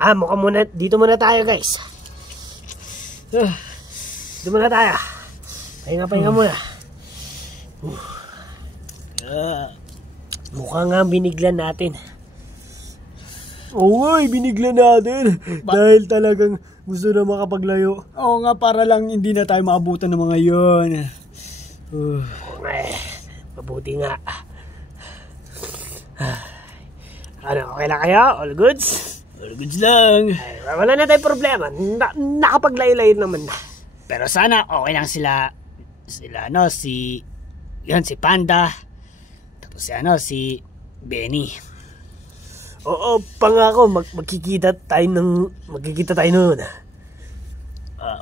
Mukhang muna, dito muna tayo guys. Dito muna tayo. Pahinga muna. Mukhang nga biniglan natin. Oo nga, biniglan natin. Dahil talagang gusto na makapaglayo. Oo nga, para lang hindi na tayo maabutan ng mga yun. Mabuti nga. Ano, okay lang kayo? All goods? All goods lang. Wala na tayong problema. Nakapaglayo-layo naman na. Pero sana okay lang sila si Panda. Tapos si Benny. Oo, pangako magkikita tayo noon.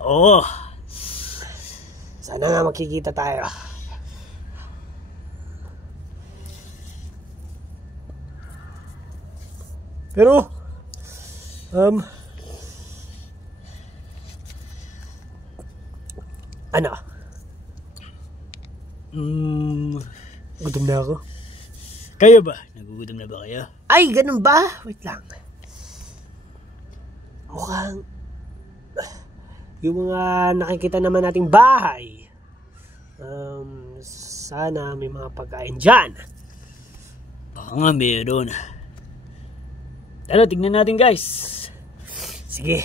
Oo. Sana nga magkikita tayo. Pero ano? Gutom na ako. Kayo ba? Nagugutom na ba kayo? Ay, ganun ba? Wait lang. Mukhang yung mga nakikita naman nating bahay, sana may mga pagkain dyan. Baka nga meron. Ano, tignan natin guys. Sige.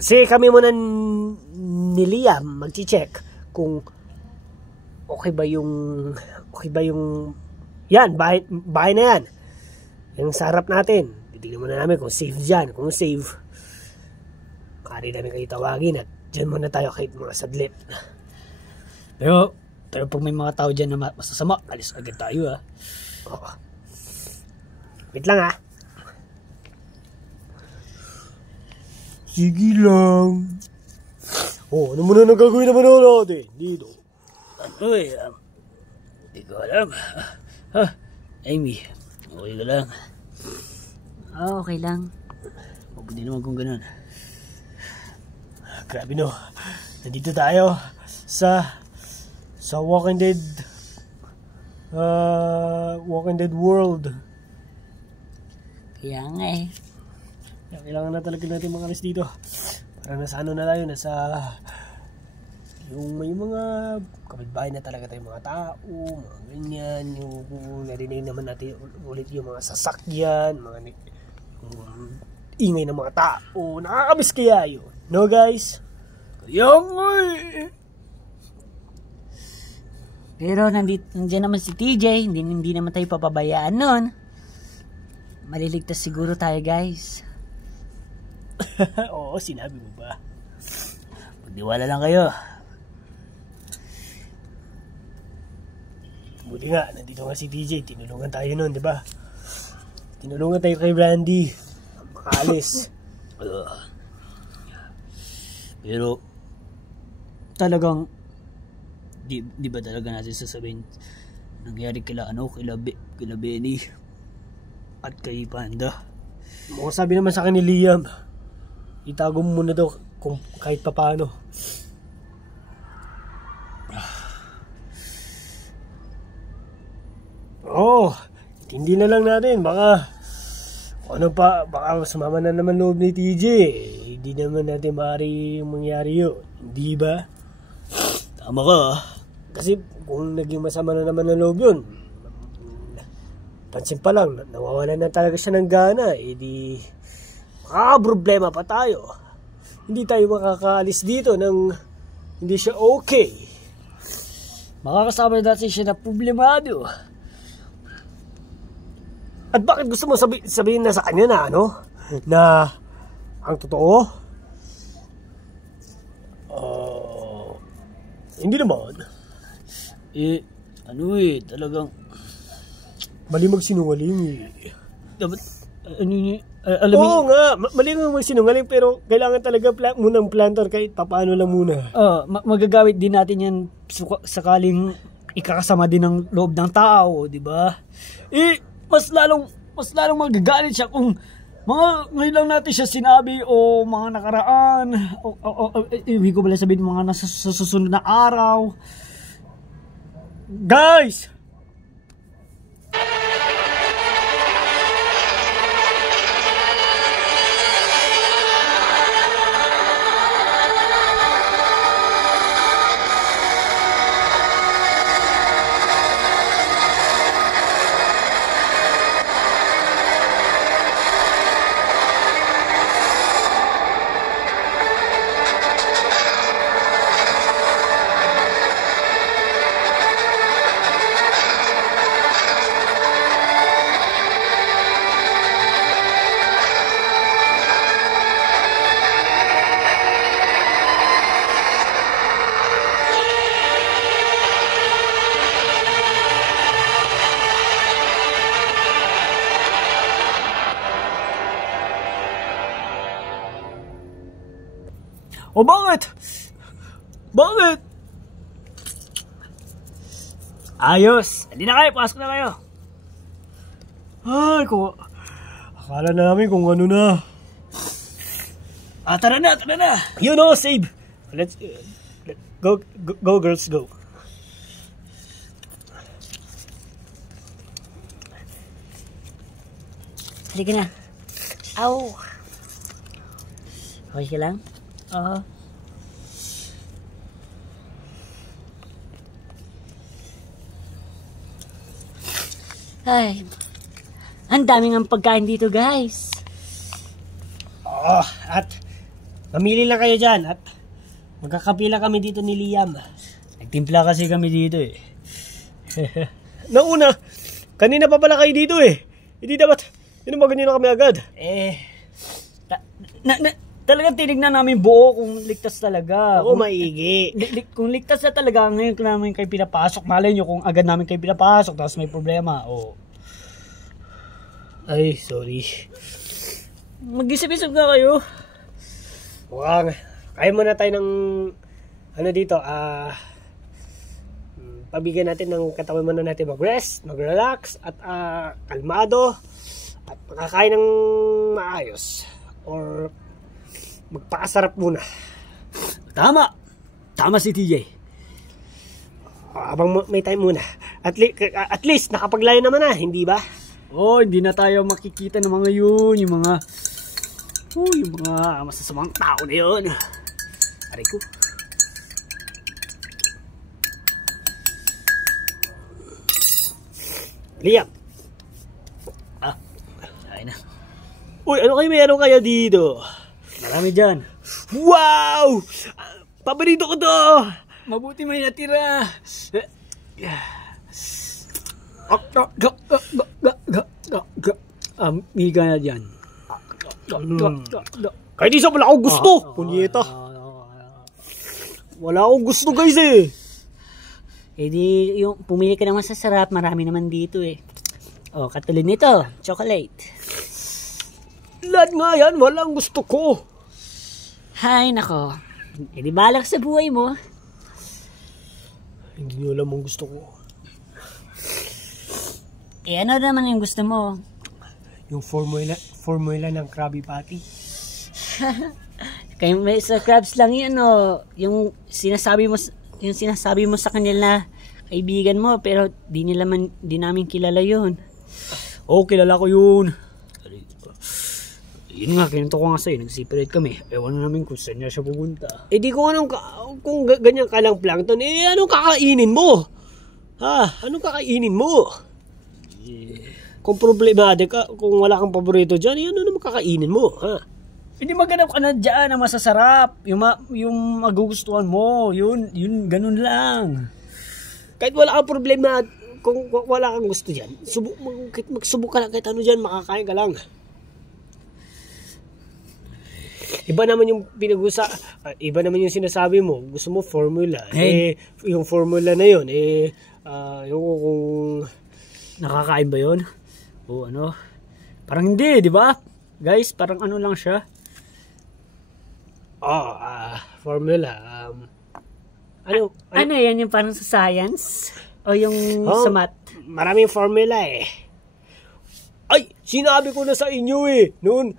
Sige, kami muna ni Liam magchi-check kung okay ba yung yan, bahay na yan. Yung sa harap natin. Titignan muna namin kung safe dyan. Kung safe, kari namin kayo tawagin at dyan muna tayo kahit mga sadlit. Pero pag may mga tao dyan na masasama, alis agad tayo ha. Oo. Wait lang ha. Sige lang. Ano muna nagagawin naman natin dito? Ano hindi ko alam. Amy, okay ka lang? Okay lang. Mabuti naman kung ganun. Grabe no. Nandito tayo sa Walking Dead world. Kaya nga eh. Kailangan na talaga natin makalis dito. Para nasa na tayo, nasa yung may mga kapitbahay na talaga tayo, mga tao, mga ganyan, yung narinig naman natin ulit yung mga sasakyan, mga ingay ng mga tao, nakakamiss kaya yun, no guys? Kaya nga eh. Pero nandiyan naman si TJ, hindi naman tayo papabayaan nun. Maliligtas siguro tayo guys. Oo, sinabi mo ba? Magdiwala lang kayo. Buti nga, nandito nga si TJ, tinulungan tayo nun, di ba? Tinulungan tayo kay Randy makaalis. Pero talagang di ba talaga natin sasabihin nangyari kila Benny at kay Panda? Sabi naman sa akin ni Liam, itago mo muna daw kung kahit papaano. Hindi na lang natin, baka sumama na naman loob ni TJ. Hindi naman natin maaari yung mangyari yun, hindi ba? Tama ka. Kasi kung naging masama na naman ang loob yun, pansin pa lang, nawawalan na talaga siya ng gana, di makakaproblema pa tayo. Hindi tayo makakaalis dito nang hindi siya okay. Makakasama natin siya na problemado. At bakit gusto mo sabihin na sa kanya na na ang totoo? Hindi naman. Talagang mali magsinungaling dapat, oo nga, mali magsinungaling, pero kailangan talaga munang plantar kahit papaano lang muna. Magagawit din natin yan sakaling ikakasama din ng loob ng tao, di ba? Mas lalong magagalit siya kung ngayon lang natin siya sinabi o mga nakaraan hindi ko pala sabihin mga nasa susunod na araw. Guys! O bakit? Bakit? Ayos. Hindi na kayo. Pasok na kayo. Ay, akala namin kung ano na. Tara na. You know, save. Let's go girls, go. Halika na. Aw. Okay ka lang? Oo. Ay, ang daming ang pagkain dito, guys. At mamili lang kayo dyan at magkakapila kami dito ni Liam. Nagtimpla kasi kami dito eh. Nauna, kanina pa pala kayo dito eh. Hindi dapat, ganyan na kami agad. Talagang tinignan namin buo kung ligtas talaga. Oo, maigi. Kung ligtas na talaga, ngayon namin kayo pinapasok. Malay nyo kung agad namin kayo pinapasok, tapos may problema. Ay, sorry. Mag-isip-isip na kayo. Mukhang, kaya muna tayo ng, dito, pabigyan natin ng katawan muna natin mag-rest, mag-relax, at kalmado, at makakain ng maayos. Or, magpakasarap muna. Tama si TJ. Abang may time muna. At least, nakapaglayo naman na, hindi ba? Hindi na tayo makikita ng mga yun, yung mga masasamang tao na yun. Aray ko. Liam. Ayun na. Uy, ano kayo meron kaya dito? Marami dyan. Wow! Paborito ko to! Mabuti may natira. Miga na dyan. Kahit isa wala akong gusto. Punyeta. Wala akong gusto guys eh. Di, yung pumili ka naman sa sarap, marami naman dito eh. Katulad nito, chocolate. Lahat nga yan, walang gusto ko. Hay nako. Di balak sa buhay mo. Hindi nyo alam ang gusto ko. Ano naman yung gusto mo? Yung formula ng Krabby Patty. Kaya may sa crabs lang yun, yung sinasabi mo sa kanila kaibigan mo, pero di namin kilala yun. Kilala ko yun. Yun nga, kinento ko nga sa'yo, nag-separate kami. Ewan na namin kung saan niya siya pupunta. Di ko kung ganyan ka lang plankton, anong kakainin mo? Anong kakainin mo? Kung problemado ka, kung wala kang paborito dyan, ano naman kakainin mo? Hindi maghanap ka na dyan na masasarap. Yung magugustuhan mo, yun, ganun lang. Kahit wala kang problema, kung wala kang gusto dyan, magsubok ka lang kahit ano dyan, makakain ka lang. Iba naman yung iba naman yung sinasabi mo, gusto mo formula. Yung formula na yun, yung kung nakakain ba yun? Parang hindi, di ba? Guys, parang ano lang siya. Formula. Ano yan, yung parang sa science? O yung sa math? Maraming formula eh. Ay, sinabi ko na sa inyo eh. Noon,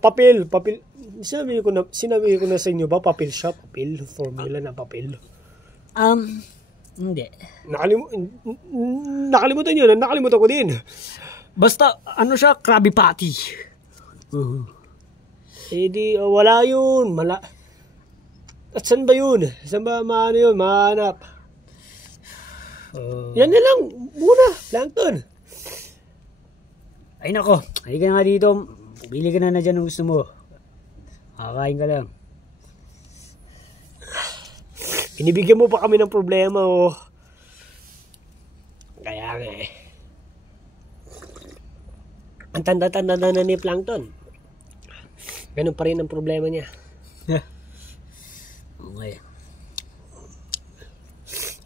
papel. Sinabi ko na sa inyo ba, papel siya? Papel, formula na papel. Hindi. Nakalimutan nyo na, nakalimutan ko din. Basta, siya, Krabby Patty. Wala yun. At saan ba yun? Saan ba mahanap? Yan na lang, muna, plankton. Ay nako, halika nga dito. Bili ka na dyan ng gusto mo. Kakain ka lang. Binibigyan mo pa kami ng problema, Kaya nga eh. Ang tanda-tanda na ni Plankton. Ganun pa rin ang problema niya. Okay.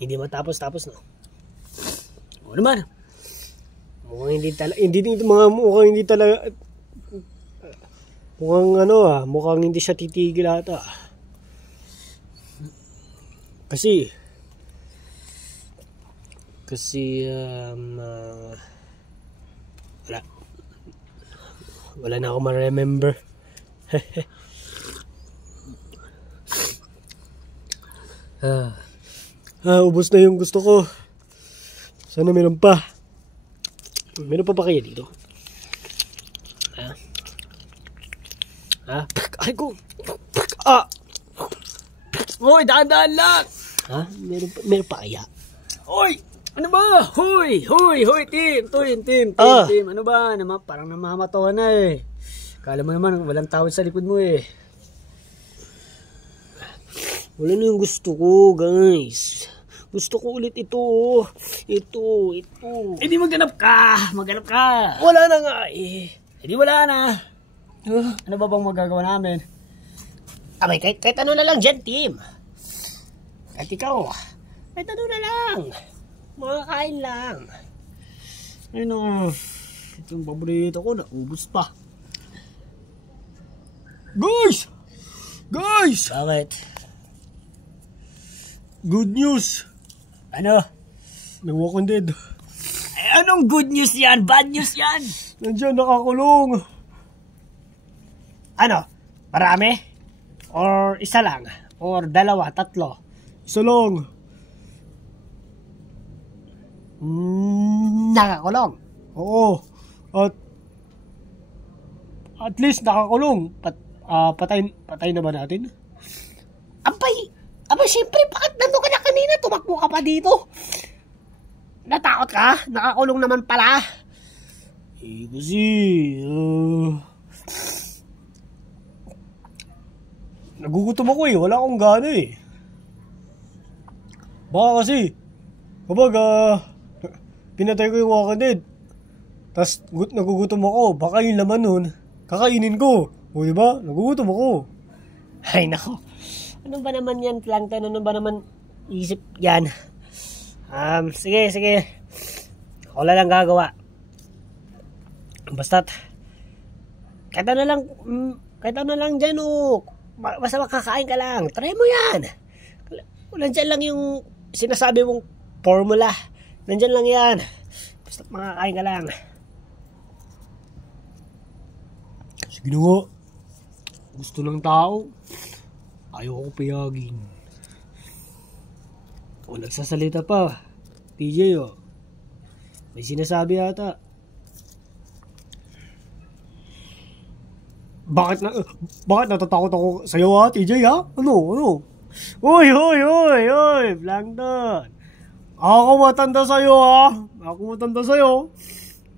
Hindi matapos-tapos, no? Oo naman. Mukhang hindi talaga mukhang hindi siya titigil ata. Kasi wala na ako ma-remember. Ubos na yung gusto ko. Sana meron pa. Meron pa ba kaya dito? Ay ko. Hoy, dahan-dahan lang! Meron pa kaya? Hoy! Ano ba? Hoy, team. Ano ba? Parang namamatawa na eh. Kala mo naman, walang tawad sa likod mo eh. Wala na yung gusto ko, guys. Gusto ko ulit ito. Ito. Eh di maghanap ka. Wala na nga eh. Eh di wala na. Ano ba bang magagawa namin? Abay, kahit ano na lang dyan, team. At ikaw, kahit ano na lang. Makakain lang. Ayun itong paborito ko, naubos pa. Guys! Bakit? Good news! Ano? May Walking Dead. Eh, anong good news yan? Bad news yan? Nandiyan, nakakulong. Ano? Marami? Or isa lang? Or dalawa, tatlo? Isa lang. Nakakulong? Oo. At least nakakulong. Patay na ba natin? Abay, siyempre, bakit nandun ka na kanina? Tumakbo ka pa dito. Natakot ka? Nakakulong naman pala. Eh, kasi, nagugutom ako eh. Wala akong gana eh. Baka kasi, kapag, pinatay ko yung Walking Dead, tas nagugutom ako, baka yung laman nun, kakainin ko. O diba? Nagugutom ako. Ay, nako. Ano ba naman yan, Plankton? Ano ba naman isip yan? Sige. Ako lang gagawa. Basta't, kahit ano lang dyan, basta makakain ka lang. Try mo yan. Nandyan lang yung sinasabi mong formula. Nandyan lang yan. Basta makakain ka lang. Sige na nga. Gusto ng tao. Ayaw ko payagin. O nagsasalita pa. TJ may sinasabi ata. Bakit natatakot ako sa'yo TJ Ano? Uy, Plankton. Ako matanda sa'yo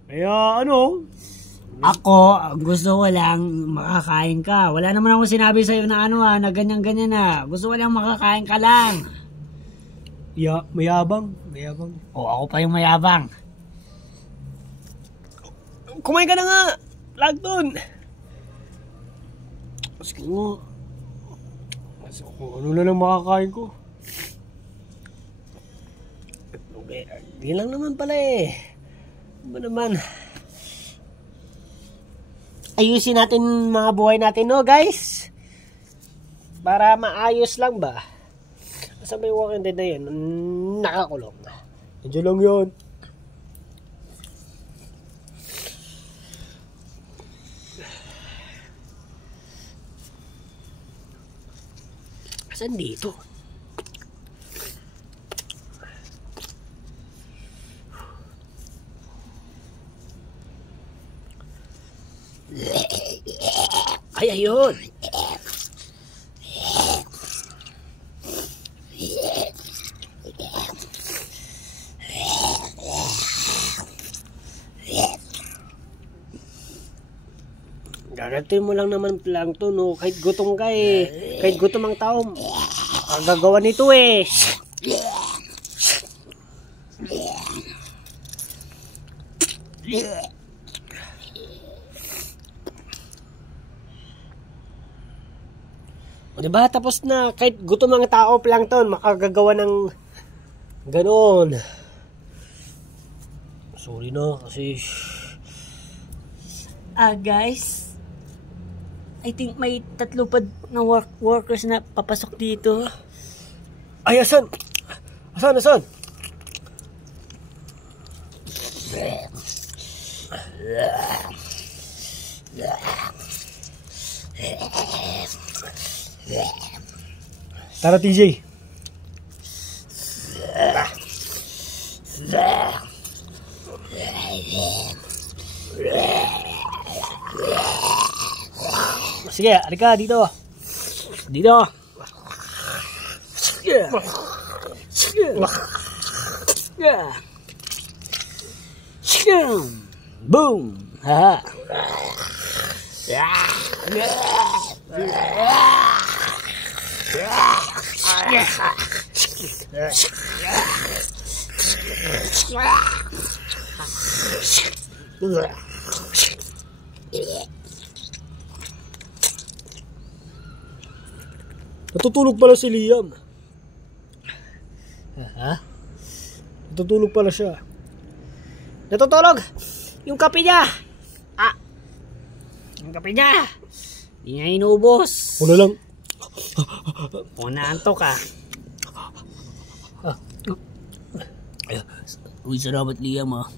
Kaya Ako, gusto ko lang makakain ka. Wala naman akong sinabi sa'yo na na ganyan-ganyan na. Gusto ko lang makakain ka lang. Mayabang. O, ako pa yung mayabang. Kumain ka na nga, Plankton. Sige mo. Ano na lang makakain ko? Okay, di lang naman pala eh. Ano ba naman? Ayusin natin mga buhay natin, guys? Para maayos lang ba? Saan ba yung Walking Dead na yun? Nakakulong. Nandiyan lang yun. Saan dito? Ay, ayun. Darating mo lang naman, Plankton, kahit gutom ka eh. Kahit gutom ang tao, makagagawa nito eh. O diba, tapos na. Kahit gutom ang tao, Plankton, makagagawa ng ganoon. Sorry na kasi... Guys, I think may 3 pa na workers na papasok dito. Ay, asan? Asan? Tara, TJ. Sige, halika dito. Dito. Boom. Ha. Natutulog pala si Liam. Ha? Natutulog pala siya. Natutulog. Yung kape niya. Yung kape niya. Hindi niya inubos. Una lang. Naantok ka. Uy, salamat Liam ah.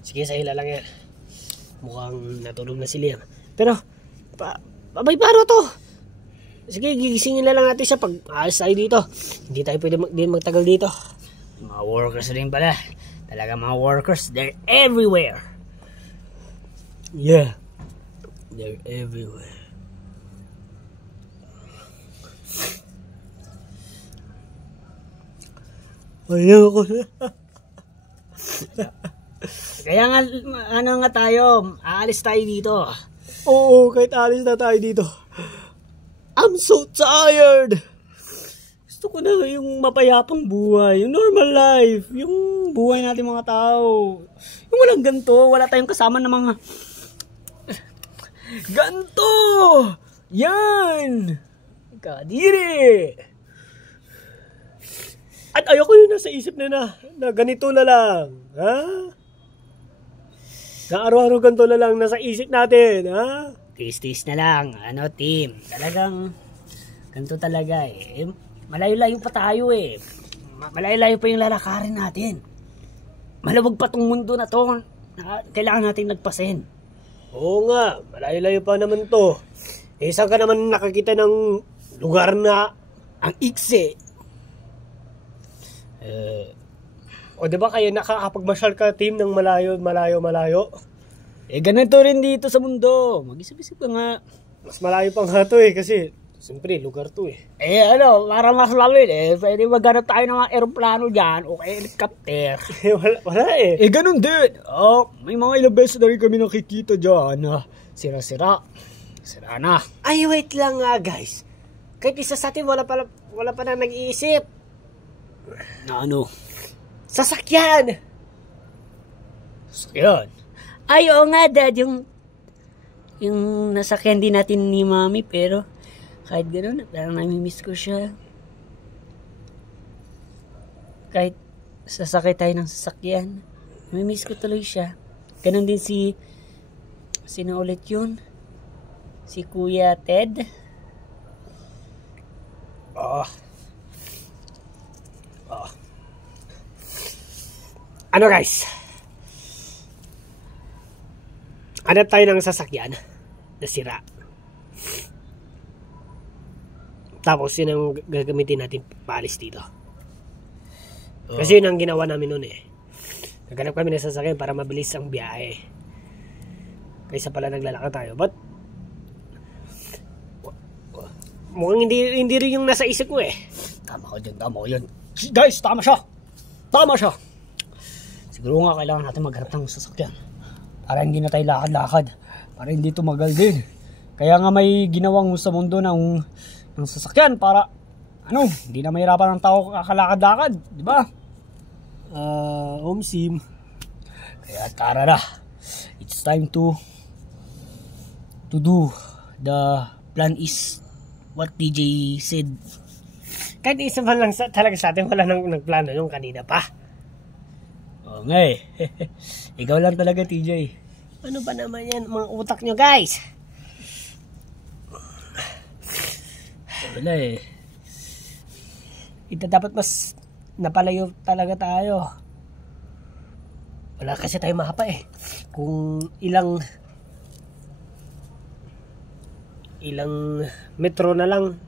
Sige, sa'yo lang yan. Mukhang natulog na si Liam. Pero, babay paro to. Sige, gigisingin na lang natin siya pag aalis tayo dito. Hindi tayo pwede magtagal dito. Mga workers rin pala. Talaga mga workers, they're everywhere. Yeah. They're everywhere. Ayoko na. Kaya nga, ano nga tayo, aalis tayo dito. Oo, kahit alis na tayo dito. I'm so tired. Gusto ko na yung mapayapang buhay, yung normal life, yung buhay natin mga tao. Yung walang ganito, wala tayong kasama ng mga... Ganto! Yan! Kadiri! At ayoko yun nasa isip na ganito na lang. Ha? Na araw-araw ganito na lang nasa isip natin. Ha? Tis-tis na lang, team. Talagang, ganito talaga eh. Malayo-layo pa tayo eh. Malayo-layo pa yung lalakarin natin. Malawag pa tong mundo na to. Kailangan natin nagpasin. Oo nga, malayo-layo pa naman to. Eh, saan ka naman nakakita ng lugar na ang iksi? O diba kayo nakakapagmasyal ka team ng malayo? Eh, ganito rin dito sa mundo. Mag-isip-isip ka nga. Mas malayo pa nga to eh, kasi siyempre lugar to eh. Eh, para mas lalawin eh. Pwede maghanap tayo ng mga aeroplano dyan o helicopter. wala eh. Eh, ganun din. May mga ilang beses na rin kami nakikita dyan na sira-sira. Sira na. Ay, wait lang nga guys. Kahit isa sa atin wala pa na nag-iisip. Na ano? Sasakyan! Sasakyan? Ay, oo nga dad, yung nasakyan din natin ni mami, pero kahit gano'n, parang namimiss ko siya. Kahit sasakay tayo ng sasakyan, namimiss ko tuloy siya. Ganon din sino ulit yun? Si Kuya Ted? Ano guys? Hanap tayo ng sasakyan na sira. Tapos yun ang gagamitin natin paalis dito. Kasi yun ang ginawa namin noon eh. Naghanap kami ng sasakyan para mabilis ang biyahe. Kaysa pala naglalakad tayo. But mukhang hindi rin yung nasa isip ko eh. Tama ko dyan. Guys, tama siya. Siguro nga kailangan natin maghanap ng sasakyan. Para hindi na tayo lakad-lakad. Para hindi tumagal din. Kaya nga may ginawang sa mundo ng sasakyan para hindi na mahirapan ng tao kakalakad-lakad. Di ba? Sim. Kaya tara na. It's time to do the plan is what DJ said. Kahit isa man lang talaga sa atin wala nang nagplano yung kanina pa. Oo nga eh. Ikaw lang talaga, TJ. Ano ba naman yan, mga utak nyo, guys? Wala eh. Ito dapat mas napalayo talaga tayo. Wala kasi tayo mapa eh. Kung ilang metro na lang.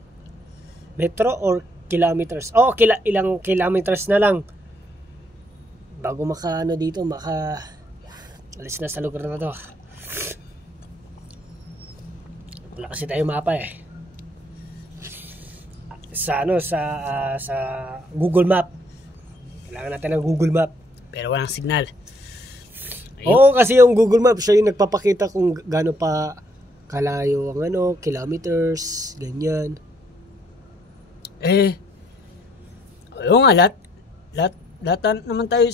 Metro or kilometers. Oh, ilang kilometers na lang. Bago dito, alis na sa lugar na to. Wala kasi tayo mapa eh. Sa Google Map. Kailangan natin ng Google Map. Pero walang signal. Oo, kasi yung Google Map, siya yung nagpapakita kung gaano pa kalayo ang kilometers, ganyan. Oo nga, lahat naman tayo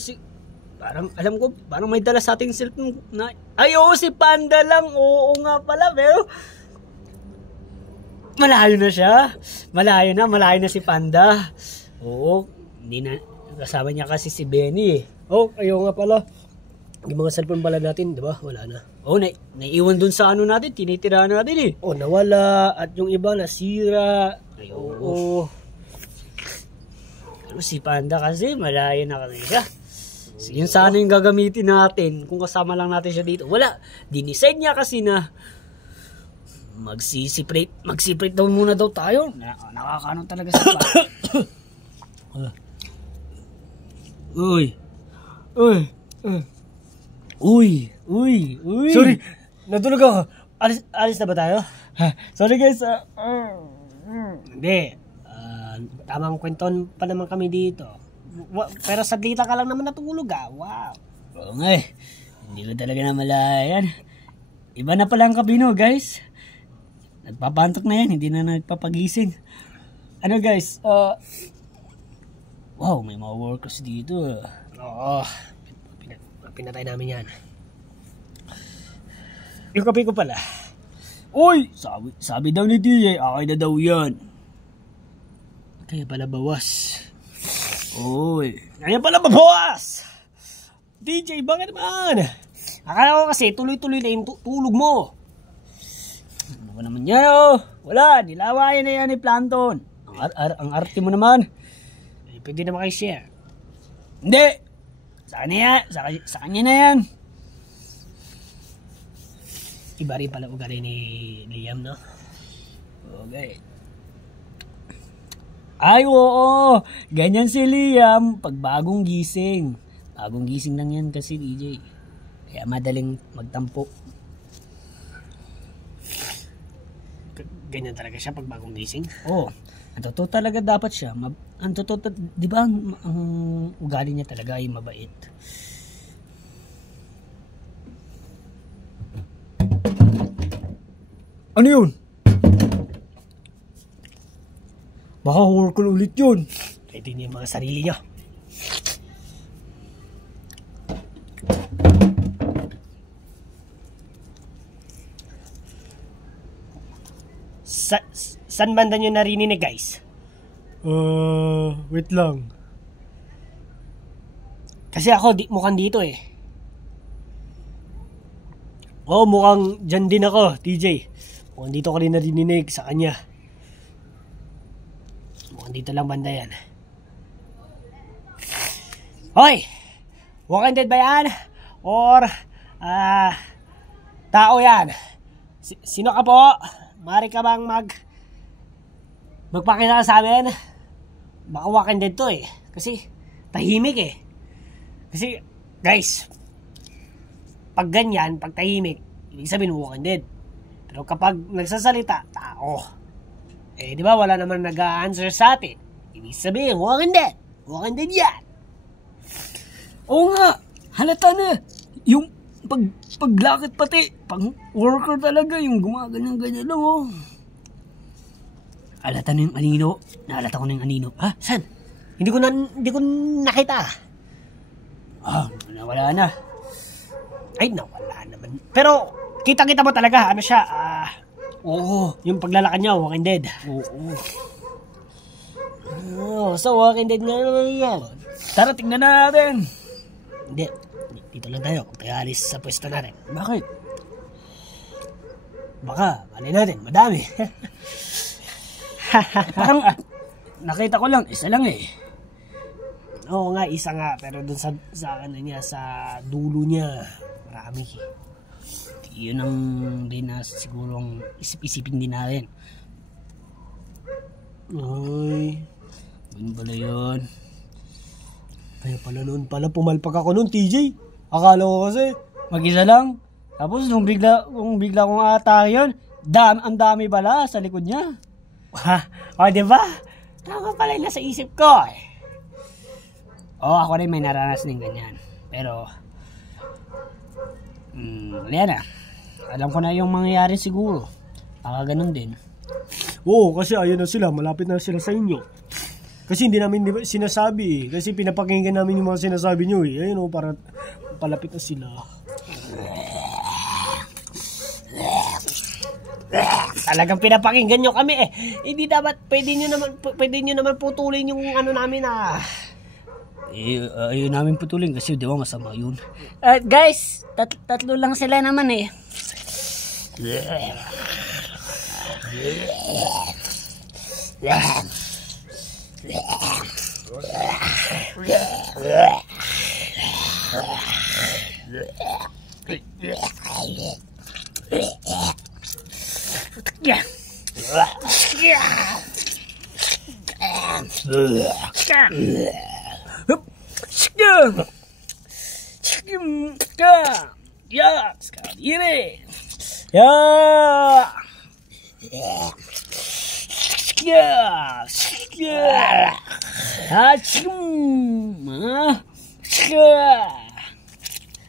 parang alam ko, parang may dala sa ating cellphone na, si Panda lang, oo nga pala, pero malayo na siya. Malayo na si Panda. Oo, hindi na, kasama niya kasi si Benny eh. Ayaw nga pala. Yung mga cellphone pala natin, di ba? Wala na. Naiiwan dun sa natin, tinitira natin eh. Nawala. At yung iba nasira. Oo. Pero si Panda kasi, malayo na kasi siya. Yun sana yung gagamitin natin kung kasama lang natin siya dito. Wala. Dinisign niya kasi na magsiprit daw muna daw tayo. Nakakaano talaga sa Panda. Uy. Sorry, natulog ako. Alis na ba tayo? Sorry guys. Hindi. Tamang kwenton pa naman kami dito. Pero saglit ka lang naman natulog Wow. Oo nga eh. Hindi ko talaga na malayan. Iba na pala ang kabino guys. Nagpapantok na yan. Hindi na nagpapagising. Ano guys? Wow, may mga workers dito. Oo. Pinatay namin yan. Yung kape ko pala. Uy! Sabi daw ni DJ, okay na daw yan. Kaya pala bawas. Uy. Kaya pala bawas! DJ, bakit naman? Akala ko kasi tuloy-tuloy na yung tulog mo. Ano ba naman yan Wala, nilawayan na yan ni Planton. Ang arte mo naman. Pwede naman kayo share. Hindi! Sa kanya na yan. Iba rin pala ugali ni Liam, no? Okay. Ay, oo. Ganyan si Liam pag bagong gising. Bagong gising lang yan kasi, DJ. Kaya madaling magtampo. Ganyan talaga siya pag bagong gising? Oo. Ang totoo talaga dapat siya. Di ba ang ugali niya talaga ay mabait. Ano yun? Baka worker ulit yun. Pwede niyo yung mga sarili niyo. Saan banda nyo narinig guys? Wait lang. Kasi ako mukhang dito eh. Mukhang dyan din ako, TJ. Mukhang dito ko rin narinig sa kanya. Mukhang dito lang banda yan. Hoy! Walking Dead ba yan? Or tao yan? Sino ka po? Mari ka bang magpakita sa amin? Baka Walking Dead to eh. Kasi tahimik eh. Kasi guys, pag ganyan, pag tahimik, ibig sabihin Walking Dead. Pero kapag nagsasalita, tao. Di ba wala naman nag-a-answer sa atin? Ibig sabihin Walking Dead. Walking Dead yan. Oo nga, halata na. Yung paglakit pati, pang worker talaga, yung gumaganyan-ganyan lang Halata na yung anino. Nahalata ko na yung anino. Ha? Saan? Hindi ko nakita. Nawala na. Ay, nawala naman. Pero, kita-kita mo talaga, ano siya, Oo. yung paglalakad niya, Walking Dead. Oo. So Walking Dead nga naman yan. Tara, tingnan natin. Hindi. Dito lang tayo. Kung tayo alis sa pwesto natin. Bakit? Baka, malay natin. Madami. Parang nakita ko lang, isa lang eh. Oo nga, isa nga. Pero dun sa ano niya, sa dulo niya, marami. Yun ang din na sigurong isip-isipin din natin. Ay, Yun pala yun. kaya pala noon pala pumalpak ako noon, TJ. Akala ko kasi, Mag-isa lang. Tapos nung bigla kong atake yun, ang dami pala sa likod niya. o diba? Tama pala yung nasa isip ko eh. Oo, ako rin may naranasan ng ganyan. Pero, yan na. Alam ko na yung mangyayari siguro. Baka ganun din. Oo, kasi ayun na sila, malapit na sila sa inyo. Kasi hindi namin sinasabi eh. Kasi pinapakinggan namin yung mga sinasabi nyo eh. Ayun o, para palapit na sila. Talagang pinapakinggan nyo kami eh. Hindi dapat, pwede nyo naman putulin yung ano namin ah. Ayun namin putulin kasi di ba masama yun. Guys, tatlo lang sila naman eh.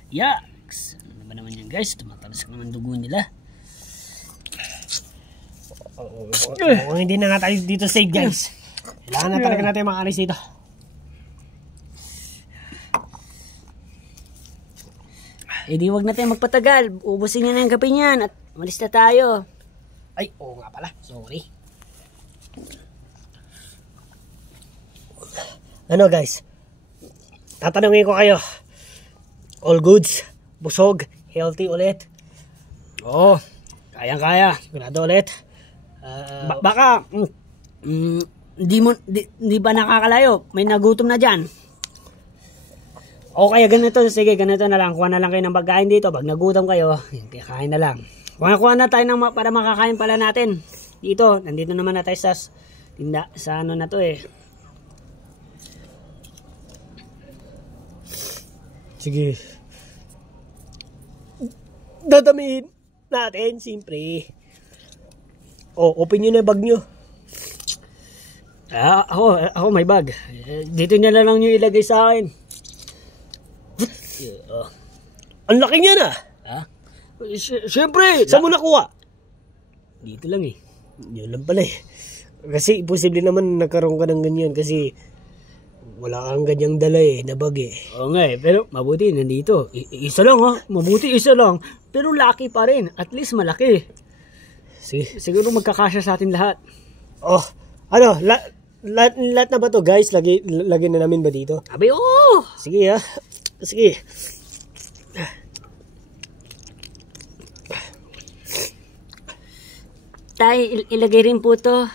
Yaks! Ano ba naman yan guys? Tumatalas naman dugo nila. Kung hindi na nga tayo dito safe guys. Kailangan na talaga natin makaalis dito. Di wag natin magpatagal. Ubusin niya na yung gabi niyan at malis na tayo. Ay, oo nga pala. Sorry. Ano guys? Tatanungin ko kayo. All goods? Busog? Healthy ulit? Oo, kayang-kaya. Sigurado ulit? Baka, di ba nakakalayo? May nagutom na dyan. O kaya ganito, sige, ganito na lang. Kuha na lang kayo ng pagkain dito. Pag nagutom kayo, kain na lang. Kuha na tayo para makakain pala natin. Dito, nandito naman na tayo sa ano na to eh. Sige. Dadamihin natin, siyempre. Open nyo na yung bag nyo. Ako may bag. Dito niya lang nyo ilagay sa akin. Ang laki niya na. Ha? Siyempre, saan mo nakuha? Dito lang eh. Yun lang pala eh. Kasi imposible naman nagkaroon ka ng ganyan kasi wala kang ganyang dala eh, na bag eh. Oo nga eh, pero mabuti nandito. Isa lang ha, mabuti isa lang. Pero lucky pa rin, at least malaki. Sige. Siguro magkakasya sa atin lahat. Oh, ano, lahat na ba to guys? Lagi na namin ba dito? Abi, oo! Sige ha. Sige. Tay, ilagay rin po to.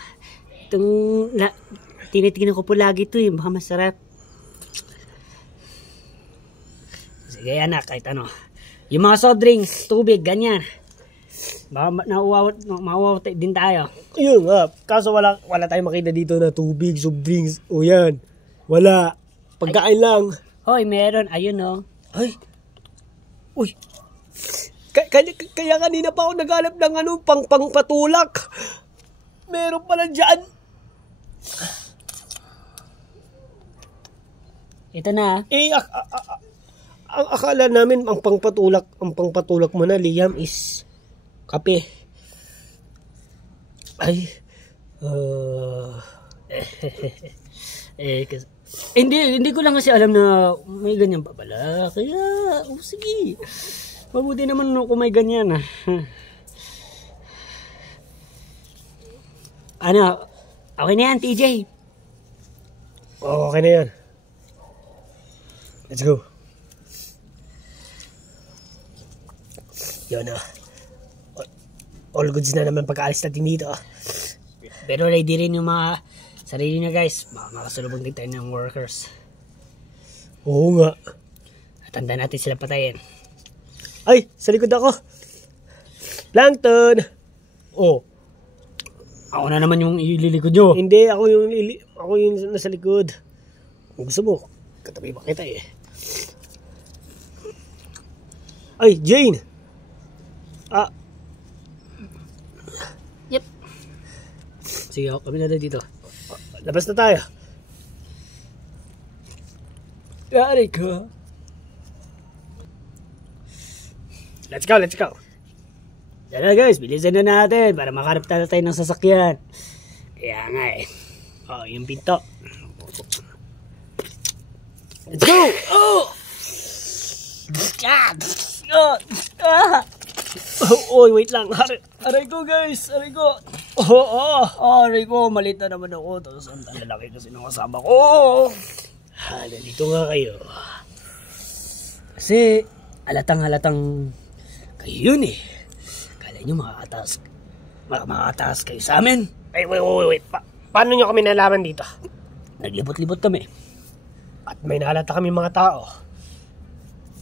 Tinitingnan ko po lagi to eh. Baka masarap. Sige anak, kahit ano. Yung mga soft drinks, tubig, ganyan. Baka mauwaw din tayo. Yun nga. Kaso wala tayong makita dito na tubig, soft drinks. O yan. Wala. Pagkain lang. Hoy, meron. Ayun oh. Ay. Uy. Kaya kanina pa ako naghanap ng ano, pangpatulak. Meron pala dyan. Ito na. Ang akala namin ang pangpatulak mo na, Liam, is kape. Ay. Hindi ko lang kasi alam na may ganyan pa pala. Kaya, sige. Mabuti naman kung may ganyan. Ano, okay na yan, TJ. Okay na yan. Let's go. Yun all goods na naman pagkaalis natin dito. Pero ready rin yung mga sarili na guys. Baka makasalubong din tayo ng workers. Oo nga. Tanda natin sila patayin. Ay, sa likod ako. Plankton! Oh. Ako na naman yung ililikod nyo. Hindi, ako yung nasa likod. Kung gusto mo, katabi ba kita eh. Ay, Jane! Yep. Sige, kami na dito. Labas na tayo. Yari ka. Let's go. Yan na guys, bilisan na natin para makaharap tayo ng sasakyan. Kaya nga eh. Oh, yung pinto. Let's go! Oh! Oh, wait lang. Aray ko guys, aray ko. Aray ko, malit na naman ako. Tapos ang lalaki kasi ng kasama ko. Nandito nga kayo. Kasi halatang kayo yun eh. Kala nyo makakataas kayo sa amin. Ay, wait. Paano nyo kami nalaman dito? Naglibot-libot kami. At may nalata kami mga tao.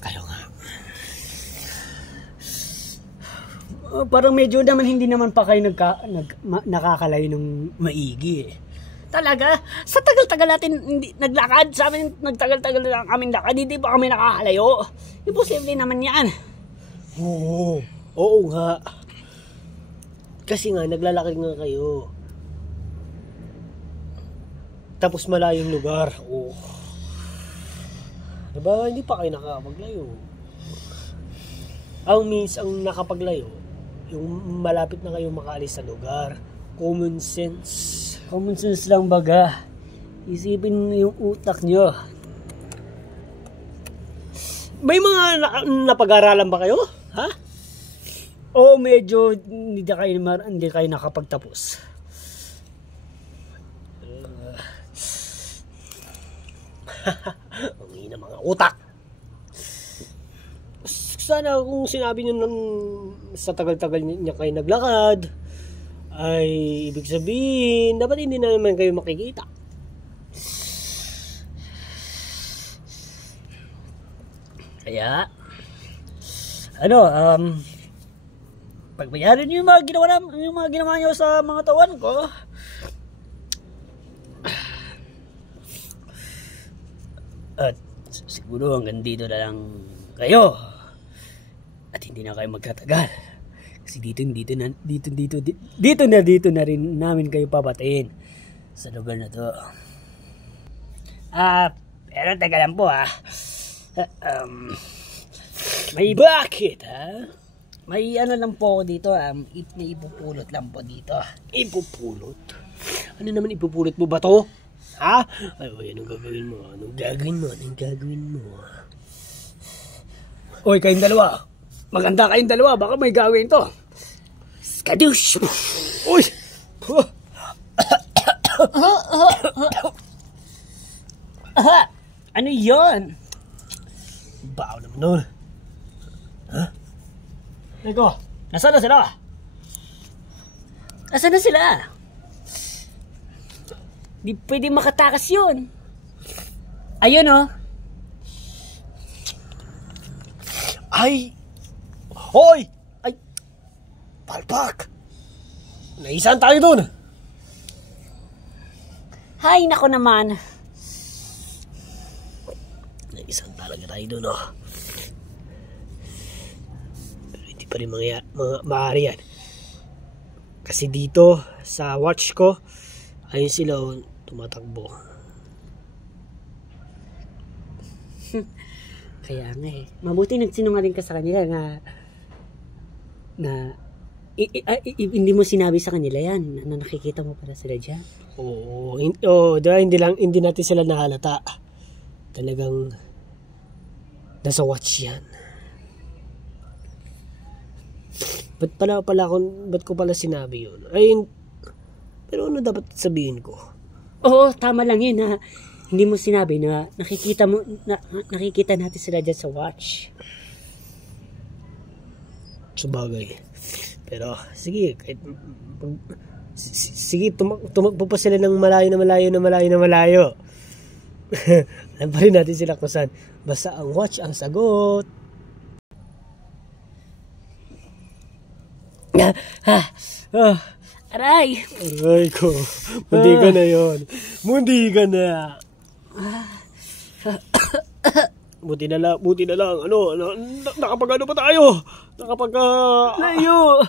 Kayo nga. Parang medyo naman hindi naman pa kayo nakakalayo ng maigi eh. Talaga? Sa tagal-tagal natin hindi naglakad sa amin, nagtagal-tagal lang kami lakad, hindi pa kami nakakalayo. Imposible naman yan. Oo nga. Kasi nga, naglalakad nga kayo. Tapos malayong lugar. Oh. Diba, hindi pa kayo nakakapaglayo. Ang nakapaglayo, yung malapit na kayo makaalis sa lugar. Common sense. Common sense lang baga. Isipin yung utak nyo. May mga napag-aralan ba kayo? Ha? Oo, medyo hindi kayo nakapagtapos. Ang ina mga utak. Sana kung sinabi nyo nun sa tagal-tagal niya kayo naglakad, ay ibig sabihin, dapat hindi na naman kayo makikita. Kaya, pagbayaran nyo yung mga ginawa nyo sa mga tawan ko, at siguro hanggang dito na lang kayo at hindi na kayo magtatagal kasi dito na rin namin kayo papatayin sa lugar na to. Pero taga lang po may bakit may lang po ako dito, may ipupulot lang po dito. Ipupulot? Ano naman ipupulot mo ba to? Ha? Ay, anong gagawin mo? Anong gagawin mo? Oy, kayong dalawa. Maganda kayong dalawa. Baka may gawin to. Skadoosh! Uy! Ano yon? Bao naman nun. Ha? Eko, nasaan na sila? Asan na sila? Di pwede makatakas yun. Ayun oh. Ay! Hoy! Ay! Palpak! Naisan tayo dun! Hay, nako naman. Naisan talaga tayo dun, oh. Pero hindi pa rin maaari yan. Kasi dito, sa watch ko, ayun sila tumatakbo. Kaya nga eh. Mabuti nagsinungaling ka sa kanila na hindi mo sinabi sa kanila yan na nakikita mo pala sila dyan. Oo, hindi natin sila nahalata. Talagang nasa watch yan. Ba't ko pala sinabi yun? Ay, pero ano dapat sabihin ko? Oo, tama lang yun na hindi mo sinabi na nakikita natin sila dyan sa watch. Sabagay. Pero, sige, kahit, sige, tumakbo pa sila ng malayo. Alam pa rin natin sila kung saan. Basta ang watch ang sagot. Aray! Aray ko. Mundi ka na yun. Mundi ka na. Buti na lang. Nakapag-ano pa tayo? Layo!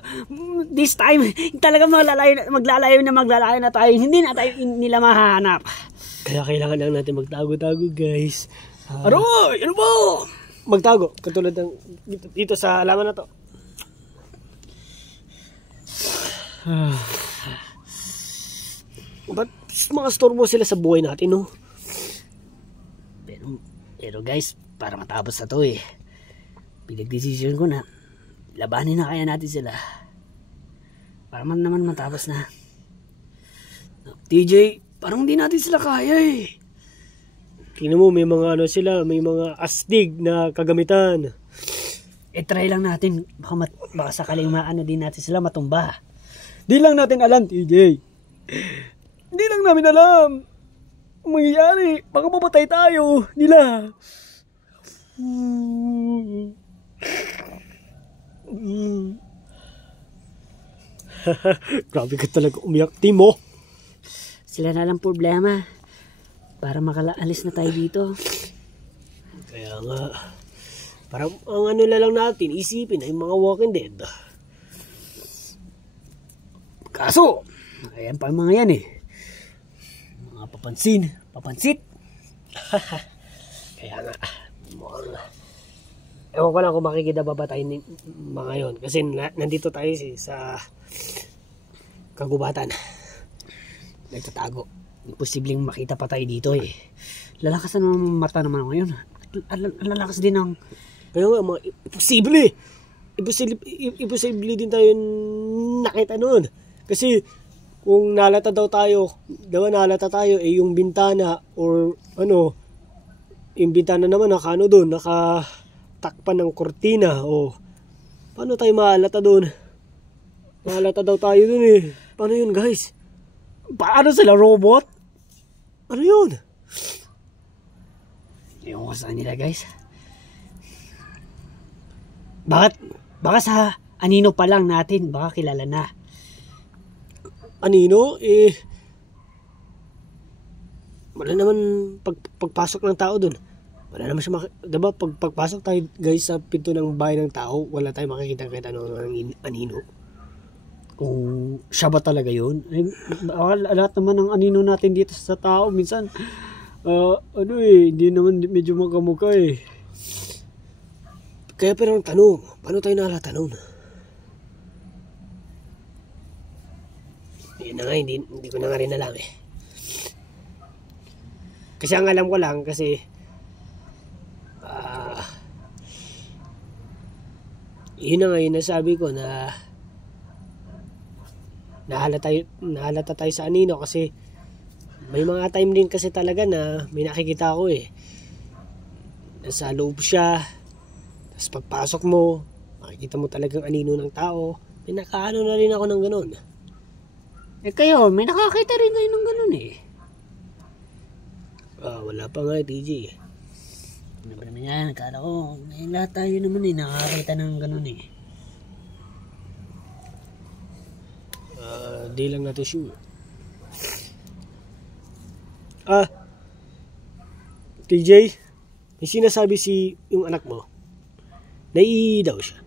This time, talaga maglalayo na tayo. Hindi na tayo nila mahanap. Kaya kailangan lang natin magtago-tago, guys. Aroy! Ano ba? Magtago. Katulad ng dito sa halaman na to. Ba't mga storbo sila sa buhay natin, no? Pero guys, para matapos na to pinag-decision ko na labanin na kaya natin sila. Para naman matapos na. TJ, parang hindi natin sila kaya Tingnan mo, may mga may mga astig na kagamitan. Try lang natin. Baka sakaling din natin sila matumba. Di lang natin alam, TJ. Di lang namin alam. Ang mangyayari, baka mapatay tayo nila. Grabe ka talaga umiyak, Timo. Sila na lang problema. Para makalaalis na tayo dito. Kaya nga, parang ang na lang natin, isipin ay mga Walking Dead. Kaso, ayan pa mga yan mga papansit. Kaya nga, ewan ko lang kung makikita ba tayo mga yun. Kasi nandito tayo sa kagubatan. Nagtatago. Imposibleng makita pa tayo dito Lalakas na ng mata naman ngayon. Lalakas din ng... Kaya nga, imposible din tayo nakita noon. Kasi kung nalata tayo, yung bintana or yung bintana naman nakatakpan ng kortina paano tayo maalata doon? Maalata daw tayo doon Paano yun, guys? Paano sila, robot? Ano yun? Ewan ko sa kanila, guys. Baka sa anino pa lang natin, baka kilala na. Anino? Wala naman pagpasok ng tao dun. Wala naman siya diba pagpasok tayo, guys, sa pinto ng bahay ng tao, wala tayong makikita kahit ng anino. Kung siya ba talaga yun? Lahat naman ng anino natin dito sa tao, minsan, hindi naman medyo magkamukha Kaya pero ang tanong, paano tayo nahalata nun? Yun na nga, hindi ko na nga rin alam Kasi ang alam ko lang, kasi yun na nga yung nasabi ko na nahalata tayo sa anino kasi may mga time din kasi talaga na may nakikita ko nasa loob siya, tapos pagpasok mo makikita mo talagang anino ng tao. May nakaano na rin ako ng ganun. Kayo, may nakakita rin kayo ng ganun wala pa nga TJ Ano ba naman yan? Akala ko, lahat tayo naman nakakita ng ganun di lang natin sure. TJ, may sinasabi yung anak mo. Naiihi daw siya.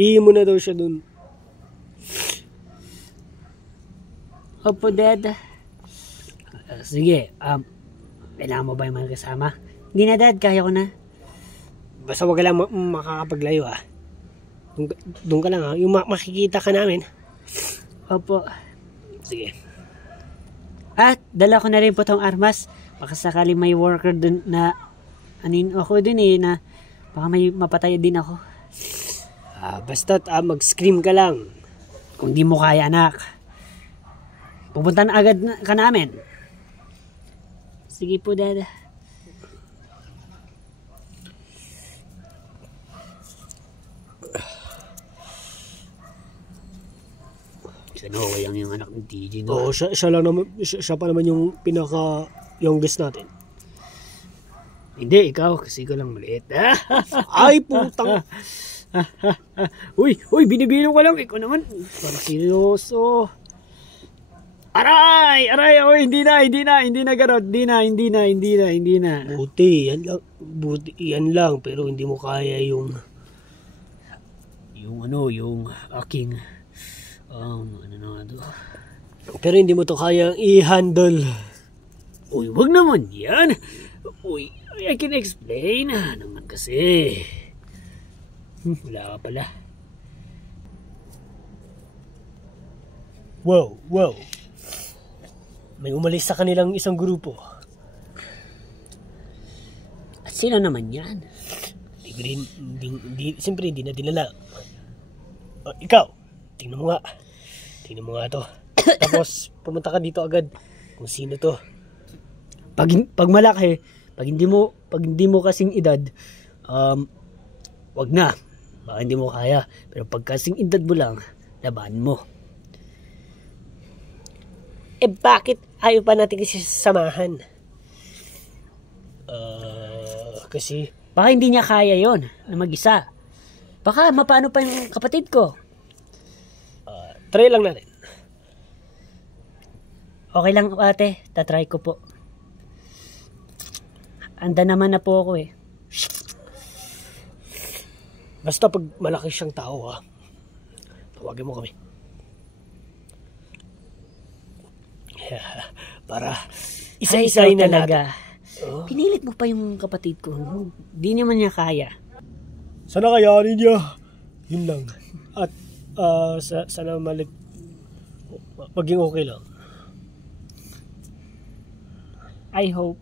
Ihi mo na daw siya dun. Opo, Dad. Sige, kailangan mo ba yung mga kasama? Hindi na, Dad. Kaya ko na. Basta wag ka lang makakapaglayo Doon ka lang yung makikita ka namin. Opo. Sige. At dala ko na rin po tong armas. Baka sakali may worker dun na ako dun na baka may mapatay din ako. Basta't mag-scream ka lang. Kung di mo kaya, anak, pupunta na agad ka namin. Sige po, Dad. okay lang yung anak ng TJ, no? Oo, siya lang naman, siya pa naman yung pinaka-youngest natin. Hindi, ikaw, kasi ikaw lang maliit. Ay, putang! Uy, binibiro ka lang. Ikaw naman, parang seryoso. Aray, oy, hindi na, garot. Hindi na. Buti, yan lang, pero hindi mo kaya yung aking, ano na nga to. pero hindi mo to kaya i-handle. Uy, wag naman yan. Uy, I can explain. Naman kasi. Wala ka pala. Wow. May umalis sa kanilang isang grupo. At sino naman yan? Siyempre hindi na dinala. Ikaw, tingnan mo nga to. Tapos pumunta ka dito agad kung sino to. Pag malaki, pag hindi mo kasing edad, wag na. Baka hindi mo kaya. Pero pag kasing edad mo lang, laban mo. Bakit ayaw pa natin kasi samahan? Kasi Baka hindi niya kaya yon na mag-isa. Baka mapano pa yung kapatid ko. try lang natin. Okay lang ate, tatry ko po. Anda naman na po ako eh. Basta pag malaki siyang tao tawagin mo kami. Para isa-isahin na talaga. natin. Pinilit mo pa yung kapatid ko. Di naman niya kaya. Sana kayanin niya. Yun lang. At sana maging okay lang. I hope.